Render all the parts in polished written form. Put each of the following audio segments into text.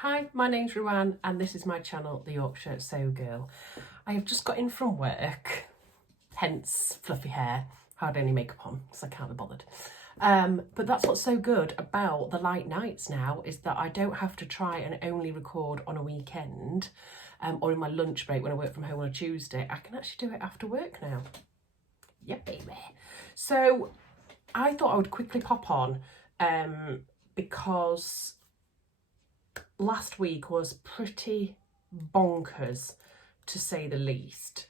Hi, my name's Ruan and this is my channel, The Yorkshire Sew Girl. I have just got in from work, hence fluffy hair, hardly any makeup on, so I can't be bothered. But that's what's so good about the light nights now, is that I don't have to try and only record on a weekend or in my lunch break when I work from home on a Tuesday. I can actually do it after work now. Yeah, baby. So I thought I would quickly pop on because last week was pretty bonkers, to say the least.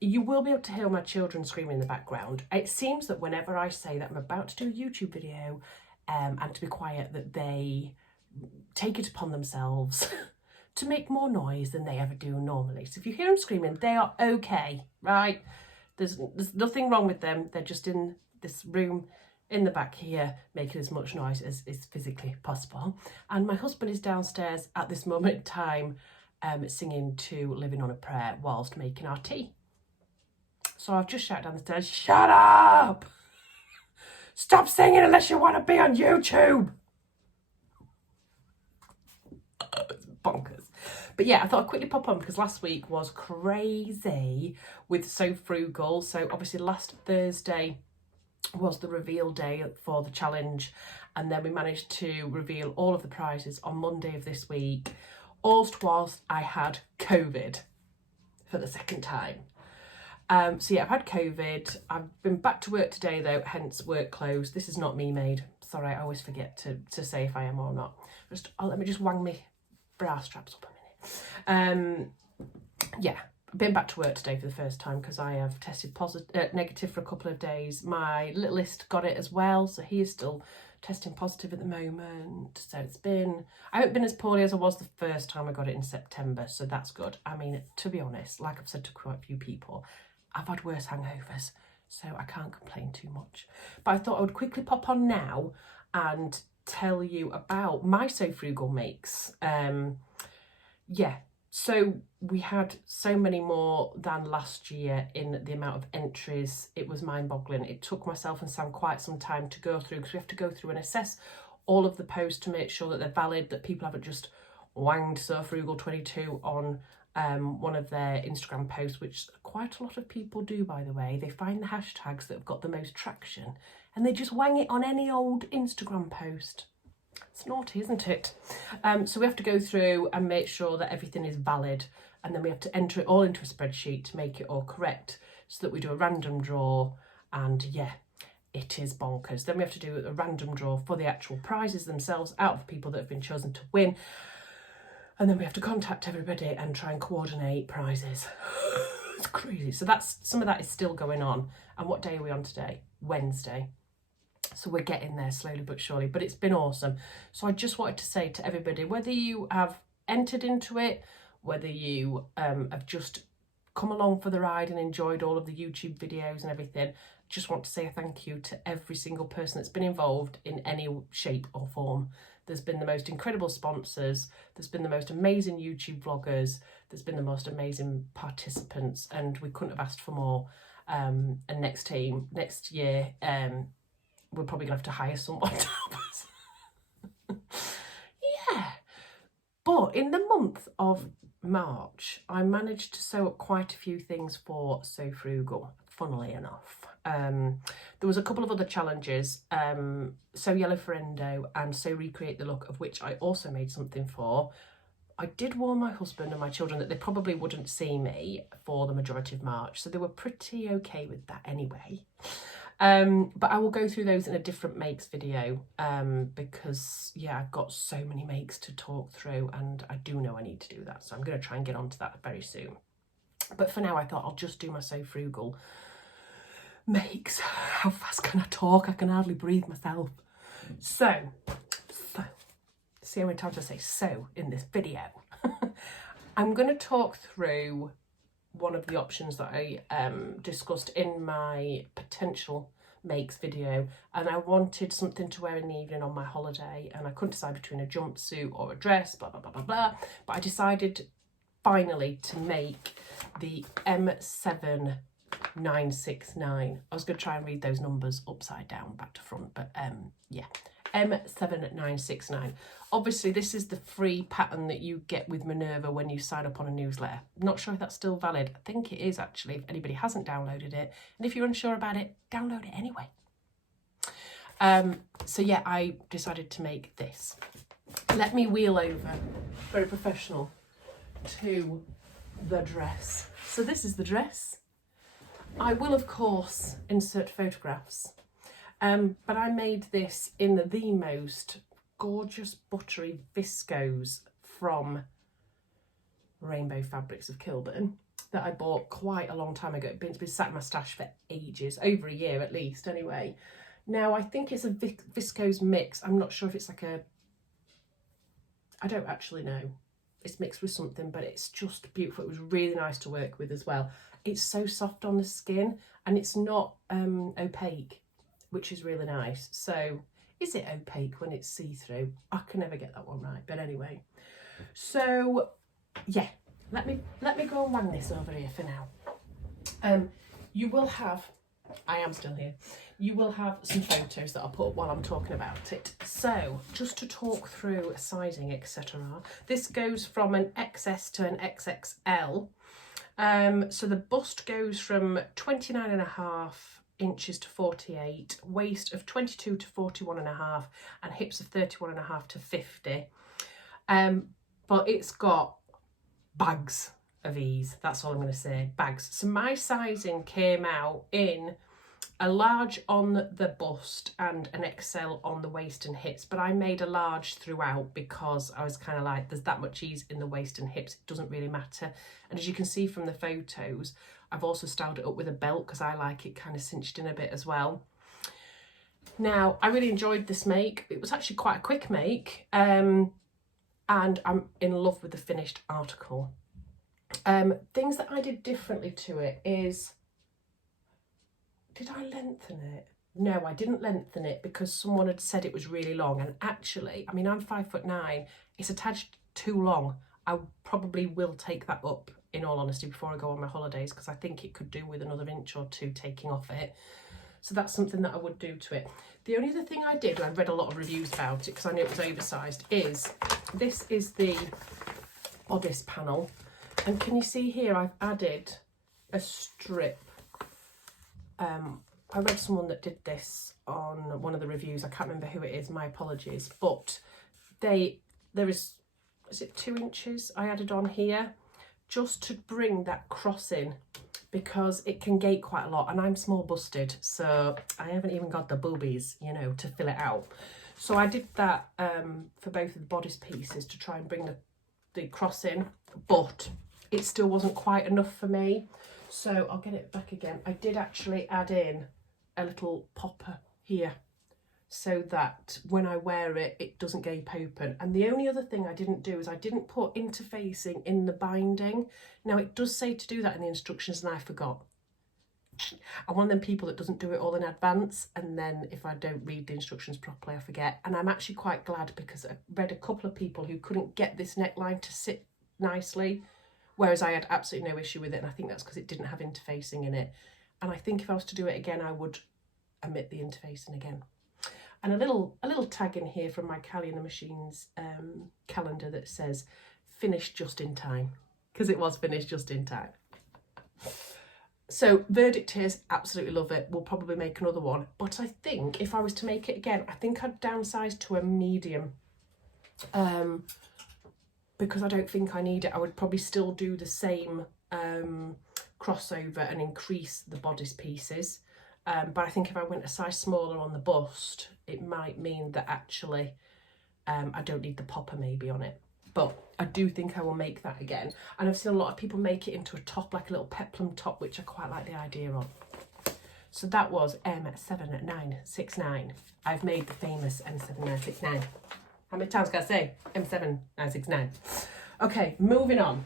You will be able to hear my children screaming in the background. It seems that whenever I say that I'm about to do a YouTube video and to be quiet, that they take it upon themselves to make more noise than they ever do normally. So if you hear them screaming, they are okay, right? There's nothing wrong with them. They're just in this room in the back here making as much noise as is physically possible. And my husband is downstairs at this moment in time singing to Living on a Prayer whilst making our tea. So I've just shouted down the stairs, shut up! Stop singing unless you want to be on YouTube! It's bonkers. But yeah, I thought I'd quickly pop on because last week was crazy with So Frugal. So obviously last Thursday was the reveal day for the challenge, and then we managed to reveal all of the prizes on Monday of this week, whilst I had COVID for the second time. So yeah, I've had COVID. I've been back to work today though, hence work clothes. This is not me made. Sorry, I always forget to say if I am or not. Let me just wang my bra straps up a minute. Yeah, I've been back to work today for the first time because I have tested negative for a couple of days. My littlest got it as well, so he is still testing positive at the moment. So I haven't been as poorly as I was the first time I got it in September, so that's good. I mean, to be honest, like I've said to quite a few people, I've had worse hangovers, so I can't complain too much. But I thought I would quickly pop on now and tell you about my So Frugal makes. Yeah, so we had so many more than last year in the amount of entries. It was mind-boggling. It took myself and Sam quite some time to go through because we have to go through and assess all of the posts to make sure that they're valid, that people haven't just wanged So Frugal 22 on one of their Instagram posts, which quite a lot of people do, by the way. They find the hashtags that have got the most traction and they just wang it on any old Instagram post. It's naughty, isn't it? So we have to go through and make sure that everything is valid, and then we have to enter it all into a spreadsheet to make it all correct, so that we do a random draw. And yeah, it is bonkers. Then we have to do a random draw for the actual prizes themselves out of the people that have been chosen to win, and then we have to contact everybody and try and coordinate prizes. It's crazy. So some of that is still going on. And what day are we on today? Wednesday. So we're getting there slowly but surely, but it's been awesome. So I just wanted to say to everybody, whether you have entered into it, whether you have just come along for the ride and enjoyed all of the YouTube videos and everything, just want to say a thank you to every single person that's been involved in any shape or form. There's been the most incredible sponsors, there's been the most amazing YouTube vloggers, there's been the most amazing participants, and we couldn't have asked for more. And next year, we're probably gonna have to hire someone to help us. Yeah. But in the month of March, I managed to sew up quite a few things for So Frugal, funnily enough. There was a couple of other challenges, So Yellow for Endo and So Recreate the Look, of which I also made something for. I did warn my husband and my children that they probably wouldn't see me for the majority of March, so they were pretty okay with that anyway. But I will go through those in a different makes video because yeah, I've got so many makes to talk through and I do know I need to do that, so I'm going to try and get onto that very soon. But for now I thought I'll just do my So Frugal makes. How fast can I talk? I can hardly breathe myself. So see how many times I say so in this video. I'm going to talk through one of the options that I discussed in my potential makes video, and I wanted something to wear in the evening on my holiday, and I couldn't decide between a jumpsuit or a dress, blah blah blah blah blah, but I decided finally to make the M7969. I was going to try and read those numbers upside down back to front, but yeah, M7969. Obviously, this is the free pattern that you get with Minerva when you sign up on a newsletter. I'm not sure if that's still valid. I think it is, actually, if anybody hasn't downloaded it. And if you're unsure about it, download it anyway. So yeah, I decided to make this. Let me wheel over, very professional, to the dress. So this is the dress. I will, of course, insert photographs. But I made this in the most gorgeous buttery viscose from Rainbow Fabrics of Kilburn that I bought quite a long time ago. It's been sat in my stash for ages, over a year at least anyway. Now I think it's a viscose mix. I'm not sure if it's like I don't actually know. It's mixed with something, but it's just beautiful. It was really nice to work with as well. It's so soft on the skin and it's not opaque, which is really nice. So is it opaque when it's see-through? I can never get that one right, but anyway. So yeah, let me go and wang this over here for now. You will have, I am still here, you will have some photos that I'll put up while I'm talking about it. So just to talk through sizing, etc. This goes from an XS to an XXL. So the bust goes from 29.5 inches to 48, waist of 22 to 41.5, and hips of 31.5 to 50. But it's got bags of ease. That's all I'm going to say, bags. So my sizing came out in a large on the bust and an XL on the waist and hips, but I made a large throughout because I was kind of like, there's that much ease in the waist and hips, it doesn't really matter. And as you can see from the photos, I've also styled it up with a belt because I like it kind of cinched in a bit as well. Now, I really enjoyed this make. It was actually quite a quick make, and I'm in love with the finished article. Things that I did differently to it is, did I lengthen it? No, I didn't lengthen it because someone had said it was really long. And actually, I mean, I'm 5'9". It's a tad too long. I probably will take that up, in all honesty, before I go on my holidays, because I think it could do with another inch or two taking off it. So that's something that I would do to it. The only other thing I did, and I read a lot of reviews about it because I knew it was oversized, is this is the bodice panel. And can you see here, I've added a strip. I read someone that did this on one of the reviews. I can't remember who it is, my apologies. But there is it 2 inches I added on here just to bring that cross in, because it can gate quite a lot and I'm small busted, so I haven't even got the boobies, you know, to fill it out. So I did that for both of the bodice pieces to try and bring the cross in, but it still wasn't quite enough for me. So I'll get it back again. I did actually add in a little popper here so that when I wear it, it doesn't gape open. And the only other thing I didn't do is I didn't put interfacing in the binding. Now it does say to do that in the instructions and I forgot. I'm one of them people that doesn't do it all in advance, and then if I don't read the instructions properly, I forget. And I'm actually quite glad, because I read a couple of people who couldn't get this neckline to sit nicely, whereas I had absolutely no issue with it, and I think that's because it didn't have interfacing in it. And I think if I was to do it again, I would omit the interfacing again. And a little tag in here from my Callie and the Machines calendar that says finished just in time, because it was finished just in time. So verdict is absolutely love it. We'll probably make another one, but I think if I was to make it again, I think I'd downsize to a medium, because I don't think I need it. I would probably still do the same crossover and increase the bodice pieces, but I think if I went a size smaller on the bust, it might mean that actually I don't need the popper maybe on it. But I do think I will make that again. And I've seen a lot of people make it into a top, like a little peplum top, which I quite like the idea of. So that was M7969. I've made the famous M7969. How many times can I say M7969? Okay, moving on.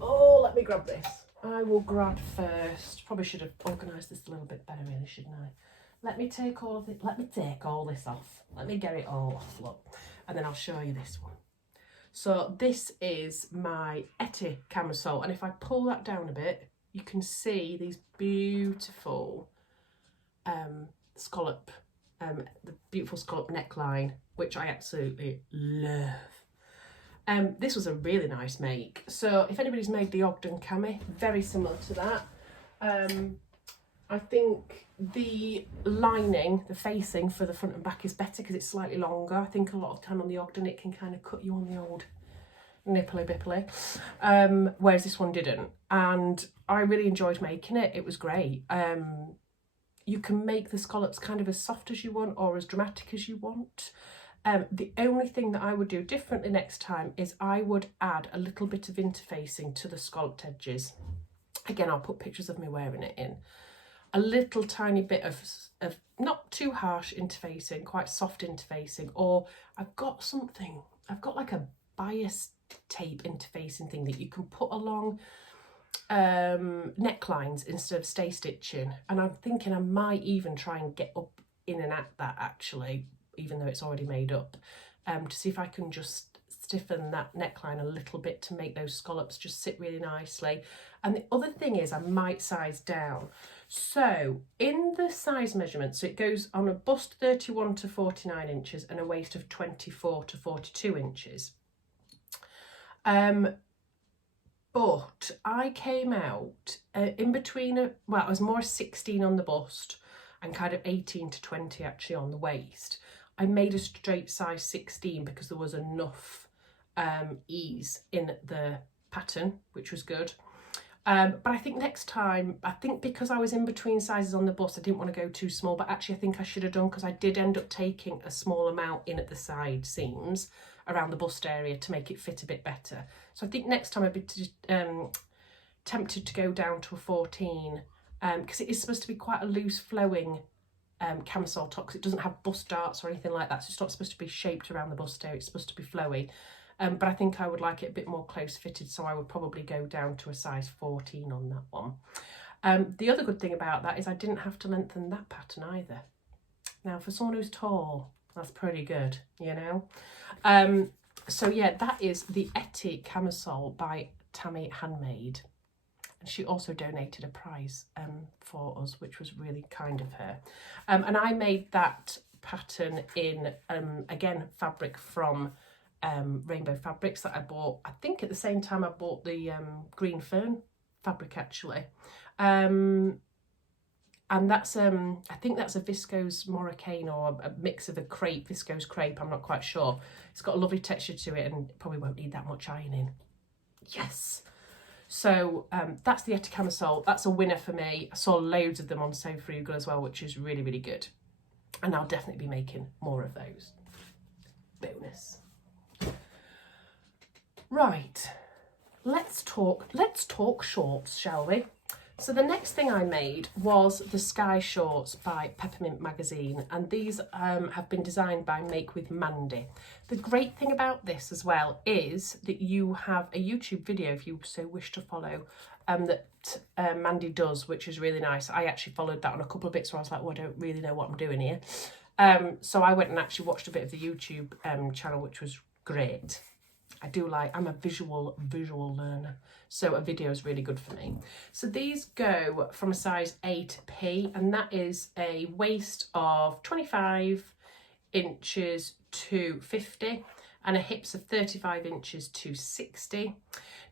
Oh, let me grab this. I will grab first. Probably should have organised this a little bit better, really, shouldn't I? Let me take all of it. Let me take all this off. Let me get it all off, look. And then I'll show you this one. So this is my Etti camisole, and if I pull that down a bit, you can see these beautiful scallop the beautiful scallop neckline, which I absolutely love. This was a really nice make. So if anybody's made the Ogden cami, very similar to that. I think the lining, the facing for the front and back is better because it's slightly longer. I think a lot of the time on the Ogden it can kind of cut you on the old nipply bipply, whereas this one didn't. And I really enjoyed making it. It was great. You can make the scallops kind of as soft as you want or as dramatic as you want. The only thing that I would do differently next time is I would add a little bit of interfacing to the scalloped edges. Again, I'll put pictures of me wearing it in. A little tiny bit of not too harsh interfacing, quite soft interfacing, or I've got like a bias tape interfacing thing that you can put along necklines instead of stay stitching, and I'm thinking I might even try and get up in and at that actually, even though it's already made up, to see if I can just stiffen that neckline a little bit to make those scallops just sit really nicely. And the other thing is I might size down. So in the size measurement, so it goes on a bust 31 to 49 inches and a waist of 24 to 42 inches. But I came out in between, well, I was more 16 on the bust and kind of 18 to 20 actually on the waist. I made a straight size 16 because there was enough ease in the pattern, which was good. But I think next time, I think because I was in between sizes on the bust, I didn't want to go too small, but actually I think I should have done, because I did end up taking a small amount in at the side seams around the bust area to make it fit a bit better. So I think next time I'd be tempted to go down to a 14, because it is supposed to be quite a loose flowing camisole top, because it doesn't have bust darts or anything like that, so it's not supposed to be shaped around the bust area, it's supposed to be flowy. But I think I would like it a bit more close fitted, so I would probably go down to a size 14 on that one. The other good thing about that is I didn't have to lengthen that pattern either. Now for someone who's tall, that's pretty good, you know. So yeah, that is the Etti camisole by Tammy Handmade. And she also donated a prize for us, which was really kind of her. And I made that pattern in, again, fabric from Rainbow Fabrics that I bought, I think at the same time I bought the green fern fabric actually. And that's I think that's a viscose Moroccan or a mix of a crepe, viscose crepe, I'm not quite sure. It's got a lovely texture to it and it probably won't need that much ironing. Yes. So that's the Etti camisole. That's a winner for me. I saw loads of them on So Frugal as well, which is really, really good. And I'll definitely be making more of those. Bonus. Right, let's talk shorts, shall we? So the next thing I made was the Sky shorts by Peppermint magazine, and these have been designed by Make with Mandy. The great thing about this as well is that you have a YouTube video, if you so wish to follow, that Mandy does, which is really nice. I actually followed that on a couple of bits where I was like, well, I don't really know what I'm doing here. So I went and actually watched a bit of the YouTube channel, which was great. I'm a visual learner, so a video is really good for me. So these go from a size 8P, and that is a waist of 25 inches to 50 and a hips of 35 inches to 60.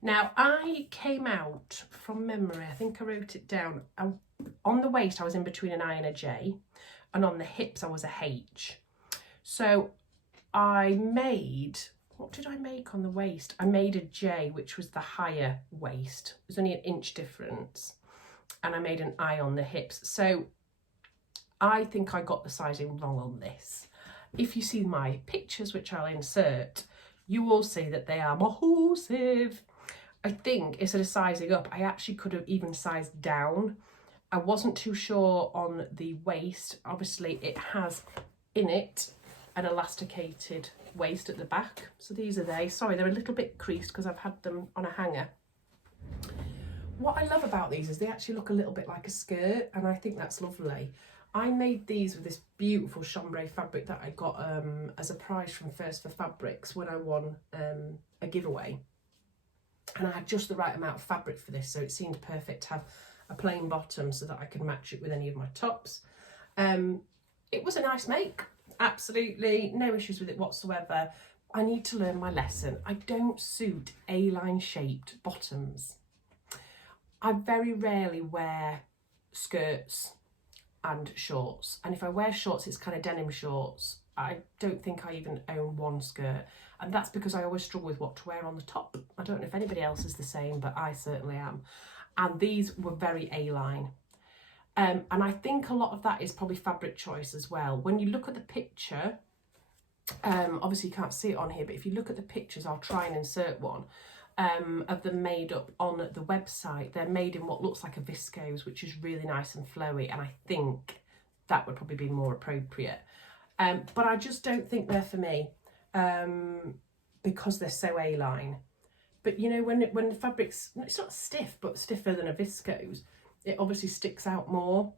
Now I came out from memory, I think I wrote it down, on the waist I was in between an I and a J, and on the hips I was a H. So I made, what did I make on the waist? I made a J, which was the higher waist. It was only an inch difference. And I made an I on the hips. So I think I got the sizing wrong on this. If you see my pictures, which I'll insert, you will see that they are massive. I think instead of sizing up, I actually could have even sized down. I wasn't too sure on the waist. Obviously it has in it an elasticated waist at the back, so these are they. Sorry, they're a little bit creased because I've had them on a hanger. What I love about these is they actually look a little bit like a skirt, and I think that's lovely. I made these with this beautiful chambray fabric that I got as a prize from First for Fabrics when I won a giveaway, and I had just the right amount of fabric for this, so it seemed perfect to have a plain bottom so that I could match it with any of my tops. it was a nice make. Absolutely no issues with it whatsoever. I need to learn my lesson. I don't suit A-line shaped bottoms. I very rarely wear skirts and shorts, and if I wear shorts it's kind of denim shorts. I don't think I even own one skirt, and that's because I always struggle with what to wear on the top. I don't know if anybody else is the same, but I certainly am. And these were very A-line. And I think a lot of that is probably fabric choice as well. When you look at the picture, obviously you can't see it on here, but if you look at the pictures, I'll try and insert one of them made up on the website. They're made in what looks like a viscose, which is really nice and flowy, and I think that would probably be more appropriate. But I just don't think they're for me because they're so A-line. But you know, when the fabric's, it's not stiff, but stiffer than a viscose, it obviously sticks out more.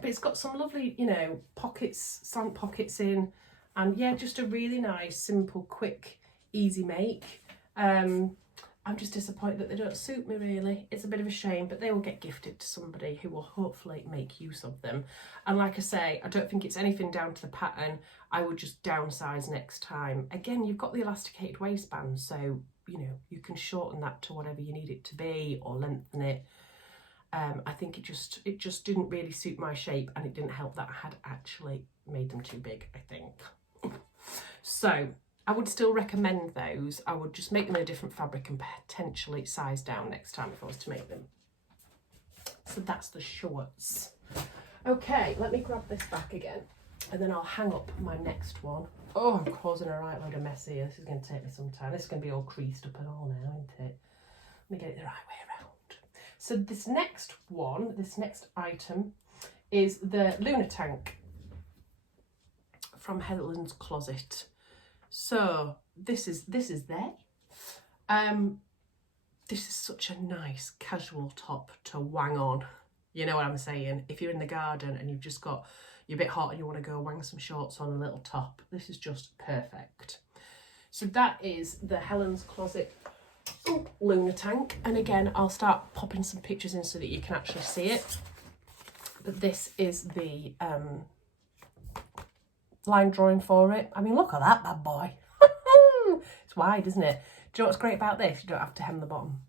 But it's got some lovely, you know, pockets, slant pockets in, and yeah, just a really nice, simple, quick, easy make. I'm just disappointed that they don't suit me, really. It's a bit of a shame, but they will get gifted to somebody who will hopefully make use of them. And like I say, I don't think it's anything down to the pattern. I would just downsize next time. Again, you've got the elasticated waistband, so, you know, you can shorten that to whatever you need it to be or lengthen it. I think it just didn't really suit my shape, and it didn't help that I had actually made them too big, I think. So I would still recommend those. I would just make them in a different fabric and potentially size down next time if I was to make them. So that's the shorts. Okay, let me grab this back again, and then I'll hang up my next one. Oh, I'm causing a right load of mess here. This is going to take me some time. This is going to be all creased up and all now, isn't it? Let me get it the right way around. So this next one, this next item, is the Lunar Tank from Helen's closet. So this is they. This is such a nice casual top to wang on. You know what I'm saying? If you're in the garden and you've just got, you're a bit hot and you want to go wang some shorts on a little top, this is just perfect. So that is the Helen's closet Lunar Tank, and again I'll start popping some pictures in so that you can actually see it. But this is the line drawing for it. I mean, look at that bad boy. It's wide, isn't it? Do you know what's great about this? You don't have to hem the bottom.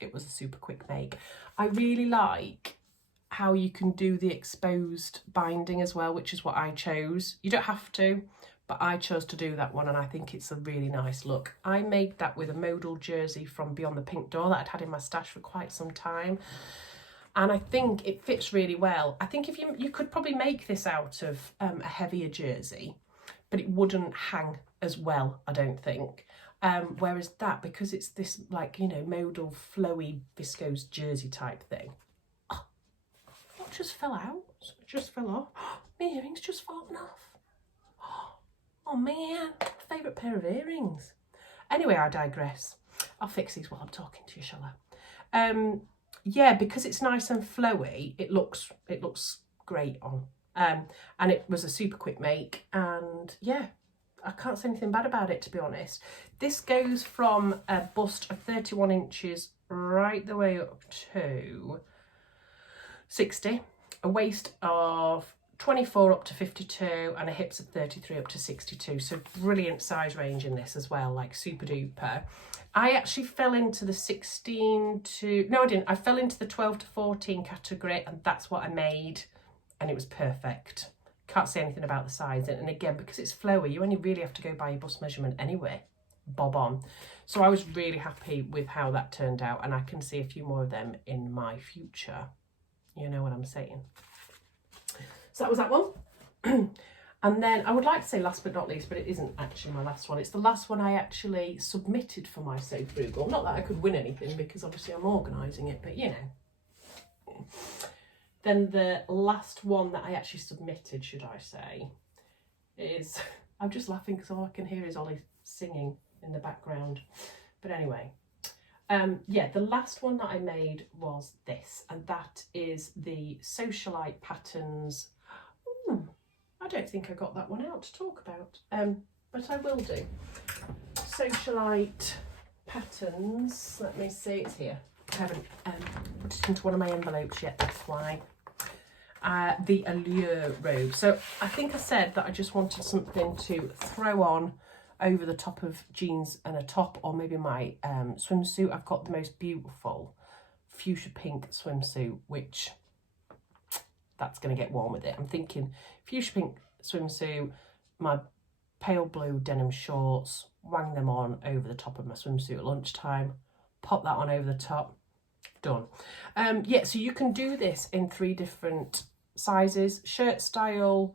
It was a super quick make. I really like how you can do the exposed binding as well, which is what I chose. You don't have to, but I chose to do that one, and I think it's a really nice look. I made that with a modal jersey from Beyond the Pink Door that I'd had in my stash for quite some time, and I think it fits really well. I think if you could probably make this out of a heavier jersey, but it wouldn't hang as well, I don't think. Whereas that, because it's this, like, you know, modal flowy viscose jersey type thing. Oh, what just fell out? It just fell off. My earring's just fallen off. Oh man, favourite pair of earrings. Anyway, I digress. I'll fix these while I'm talking to you, shall I? Yeah, because it's nice and flowy, it looks great on. And it was a super quick make, and yeah, I can't say anything bad about it, to be honest. This goes from a bust of 31 inches right the way up to 60, a waist of 24 up to 52, and a hips of 33 up to 62. So brilliant size range in this as well, like super duper. I actually fell into the 16 to, no I didn't, I fell into the 12 to 14 category, and that's what I made, and it was perfect. Can't say anything about the size, and again, because it's flowy, you only really have to go by your bust measurement anyway. Bob on. So I was really happy with how that turned out, and I can see a few more of them in my future. You know what I'm saying? So that was that one. And then I would like to say last but not least, but it isn't actually my last one. It's the last one I actually submitted for my So Frugal. Not that I could win anything, because obviously I'm organising it, but you know. Then the last one that I actually submitted, should I say, is, I'm just laughing because all I can hear is Ollie singing in the background. But anyway, yeah, the last one that I made was this, and that is the Socialite Patterns. Ooh, I don't think I got that one out to talk about, but I will do. Socialite Patterns, let me see, it's here. I haven't put it into one of my envelopes yet, that's why. the Allure robe. So I think I said that I just wanted something to throw on over the top of jeans and a top, or maybe my swimsuit. I've got the most beautiful fuchsia pink swimsuit, which that's going to get warm with it. I'm thinking fuchsia pink swimsuit, my pale blue denim shorts, wang them on over the top of my swimsuit at lunchtime, pop that on over the top, done. Yeah, so you can do this in 3 different sizes: shirt style,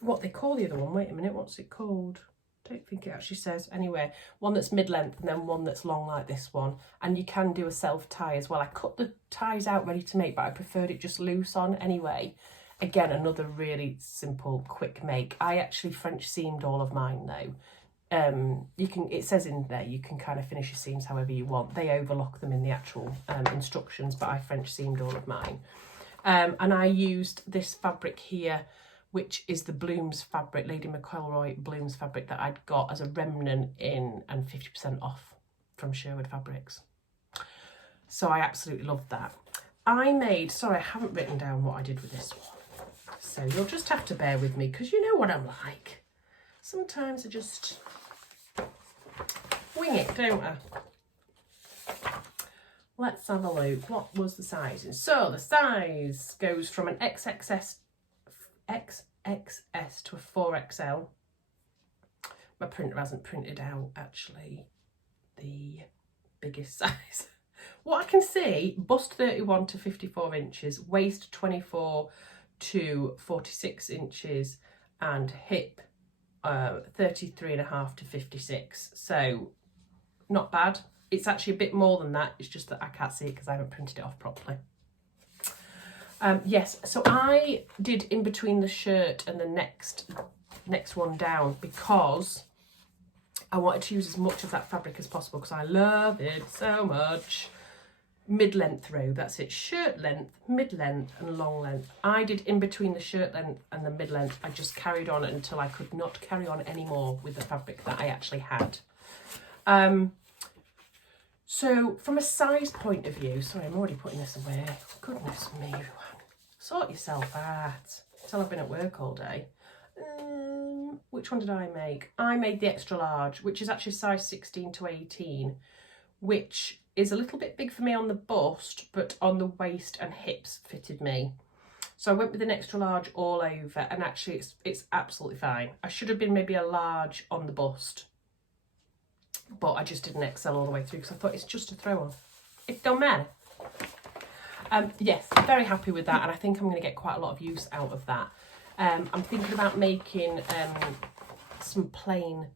what they call the other one, wait a minute, what's it called? Don't think it actually says. Anyway, one that's mid-length and then one that's long like this one. And you can do a self tie as well. I cut the ties out ready to make, but I preferred it just loose on anyway. Again, another really simple, quick make. I actually French seamed all of mine though. You can, it says in there, you can kind of finish your seams however you want. They overlock them in the actual instructions, but I French seamed all of mine. And I used this fabric here, which is the Blooms fabric, Lady McCall Blooms fabric that I'd got as a remnant in and 50% off from Sherwood Fabrics. So I absolutely loved that. I made, sorry, I haven't written down what I did with this one. So you'll just have to bear with me because you know what I'm like. Sometimes I just wing it, don't I? Let's have a look. What was the sizes? So the size goes from an XXS to a 4XL. My printer hasn't printed out actually the biggest size. What I can see, bust 31 to 54 inches, waist 24 to 46 inches, and hip 33.5 to 56. So not bad. It's actually a bit more than that. It's just that I can't see it because I haven't printed it off properly. Yes, so I did in between the shirt and the next one down because I wanted to use as much of that fabric as possible because I love it so much. Mid-length robe, that's it. Shirt length, mid-length and long length. I did in between the shirt length and the mid-length. I just carried on until I could not carry on anymore with the fabric that I actually had. So from a size point of view, sorry, I'm already putting this away. Goodness me, Ruan. Sort yourself out. Till I've been at work all day. Which one did I make? I made the extra large, which is actually size 16 to 18, which is a little bit big for me on the bust, but on the waist and hips fitted me. So I went with an extra large all over, and actually it's absolutely fine. I should have been maybe a large on the bust, but I just did an XL all the way through because I thought it's just a throw on. It don't matter. Yes, very happy with that, and I think I'm going to get quite a lot of use out of that. I'm thinking about making some plain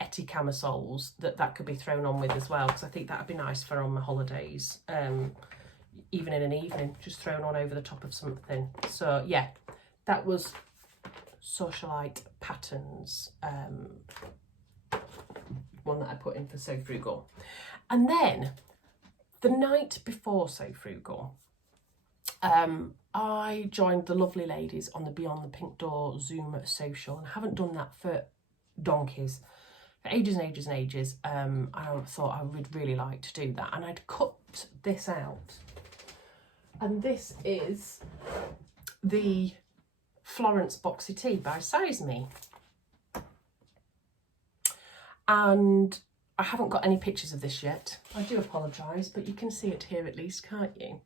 Etti camisoles that could be thrown on with as well, because I think that would be nice for on my holidays, even in an evening, just thrown on over the top of something. So yeah, that was Socialite Patterns, one that I put in for So Frugal. And then the night before So Frugal, I joined the lovely ladies on the Beyond the Pink Door Zoom social, and I haven't done that for donkeys, for ages and ages and ages. And I thought I would really like to do that, and I'd cut this out, and this is the Florence boxy tee by Size Me, and I haven't got any pictures of this yet. I do apologise, but you can see it here at least, can't you?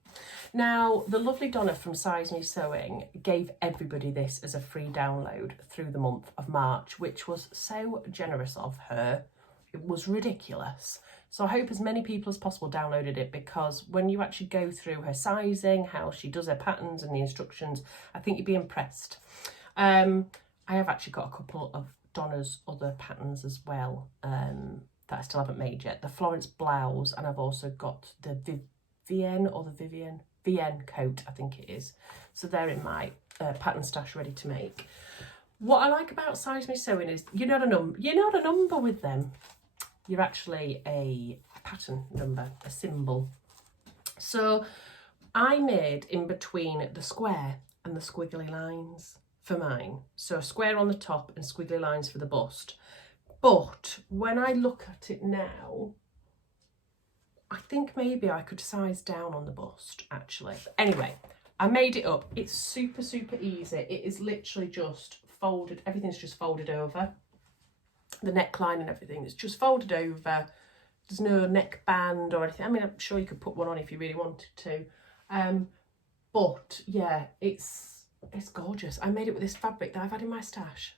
Now, the lovely Donna from Size Me Sewing gave everybody this as a free download through the month of March, which was so generous of her. It was ridiculous. So I hope as many people as possible downloaded it, because when you actually go through her sizing, how she does her patterns and the instructions, I think you'd be impressed. I have actually got a couple of Donna's other patterns as well, that I still haven't made yet. The Florence blouse, and I've also got the Vivienne coat, I think it is. So they're in my pattern stash ready to make. What I like about Size Me Sewing is you're not a number with them. You're actually a pattern number, a symbol. So I made in between the square and the squiggly lines for mine. So a square on the top and squiggly lines for the bust. But when I look at it now, I think maybe I could size down on the bust, actually. Anyway, I made it up. It's super, super easy. It is literally just folded. Everything's just folded over. The neckline and everything is just folded over. There's no neckband or anything. I mean, I'm sure you could put one on if you really wanted to. But yeah, it's gorgeous. I made it with this fabric that I've had in my stash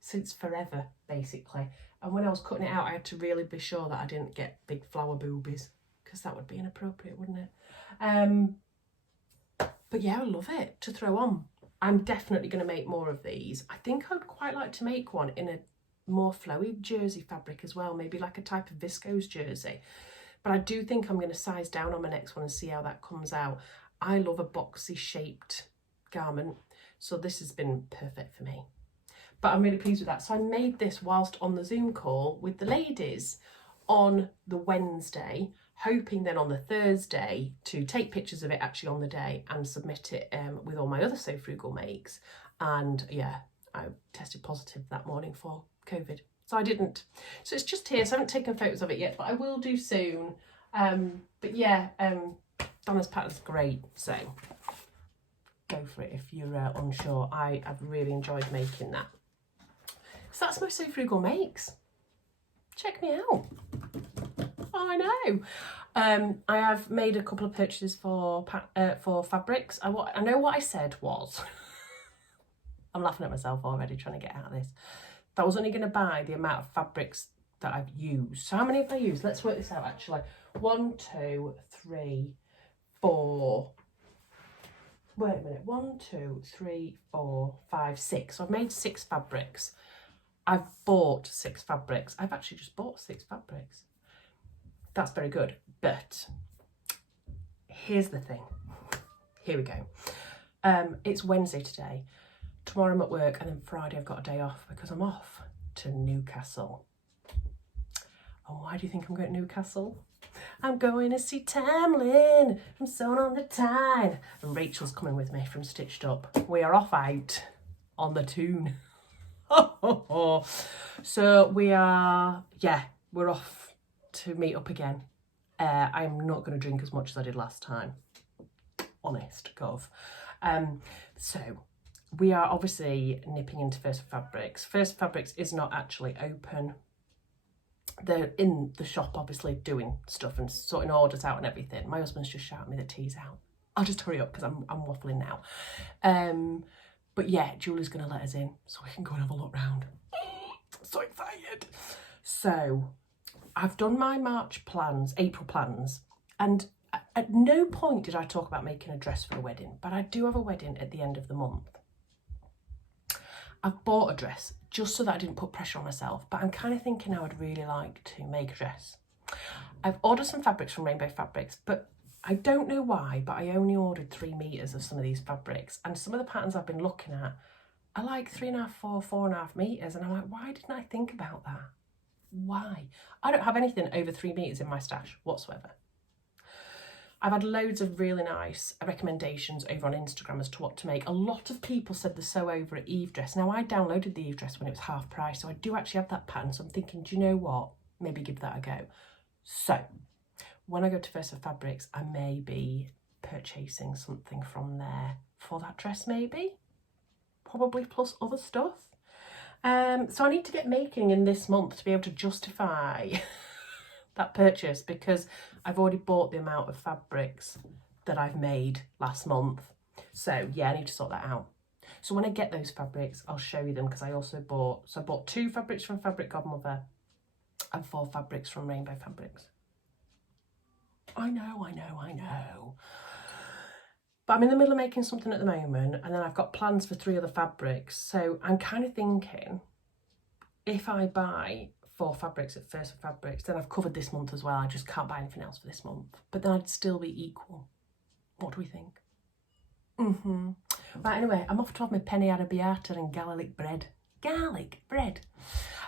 since forever, basically. And when I was cutting it out, I had to really be sure that I didn't get big flower boobies, because that would be inappropriate, wouldn't it? But yeah, I love it to throw on. I'm definitely going to make more of these. I think I'd quite like to make one in a more flowy jersey fabric as well, maybe like a type of viscose jersey. But I do think I'm going to size down on my next one and see how that comes out. I love a boxy shaped garment, so this has been perfect for me. But I'm really pleased with that. So I made this whilst on the Zoom call with the ladies on the Wednesday, hoping then on the Thursday to take pictures of it actually on the day and submit it with all my other So Frugal makes. And yeah, I tested positive that morning for COVID, so I didn't. So it's just here, so I haven't taken photos of it yet, but I will do soon. But yeah, Donna's pattern's great, so go for it if you're unsure. I've really enjoyed making that. So that's my So Frugal makes. Check me out. I know. I have made a couple of purchases for fabrics. I know what I said was, I'm laughing at myself already trying to get out of this, that I was only going to buy the amount of fabrics that I've used. So how many have I used? Let's work this out actually. 1, 2, 3, 4. Wait a minute. 1, 2, 3, 4, 5, 6. So I've made 6 fabrics. I've bought 6 fabrics. I've actually just bought 6 fabrics. That's very good. But here's the thing. Here we go. It's Wednesday today. Tomorrow I'm at work, and then Friday I've got a day off because I'm off to Newcastle. And why do you think I'm going to Newcastle? I'm going to see Tamlin from Sewn on the Tyne. And Rachel's coming with me from Stitched Up. We are off out on the toon. So we are, yeah, we're off to meet up again. I'm not going to drink as much as I did last time. Honest, Gov. So we are obviously nipping into First Fabrics. First Fabrics is not actually open. They're in the shop, obviously, doing stuff and sorting orders out and everything. My husband's just shouting me the tea's out. I'll just hurry up because I'm waffling now. But yeah, Julie's going to let us in so we can go and have a look round. So excited. So I've done my March plans, April plans, and at no point did I talk about making a dress for a wedding, but I do have a wedding at the end of the month. I've bought a dress just so that I didn't put pressure on myself, but I'm kind of thinking I would really like to make a dress. I've ordered some fabrics from Rainbow Fabrics, but I don't know why, but I only ordered 3 meters of some of these fabrics, and some of the patterns I've been looking at are like 3.5, 4.5 meters, and I'm like, why didn't I think about that? Why? I don't have anything over 3 meters in my stash whatsoever. I've had loads of really nice recommendations over on Instagram as to what to make. A lot of people said the Sew Over at Eve dress. Now, I downloaded the Eve dress when it was half price, so I do actually have that pattern. So I'm thinking, do you know what? Maybe give that a go. So when I go to First Fabrics, I may be purchasing something from there for that dress, maybe. Probably plus other stuff. So I need to get making in this month to be able to justify that purchase, because I've already bought the amount of fabrics that I've made last month. So yeah, I need to sort that out. So when I get those fabrics, I'll show you them, because I also bought, so I bought 2 fabrics from Fabric Godmother and 4 fabrics from Rainbow Fabrics. I know. But I'm in the middle of making something at the moment, and then I've got plans for 3 other fabrics. So I'm kind of thinking, if I buy 4 fabrics at First Fabrics, then I've covered this month as well. I just can't buy anything else for this month. But then I'd still be equal. What do we think? Right, anyway, I'm off to have my penne arrabbiata and garlic bread. Garlic bread.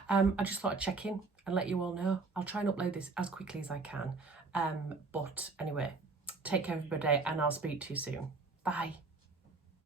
I just thought I'd check in and let you all know. I'll try and upload this as quickly as I can. But anyway, take care everybody, and I'll speak to you soon. Bye.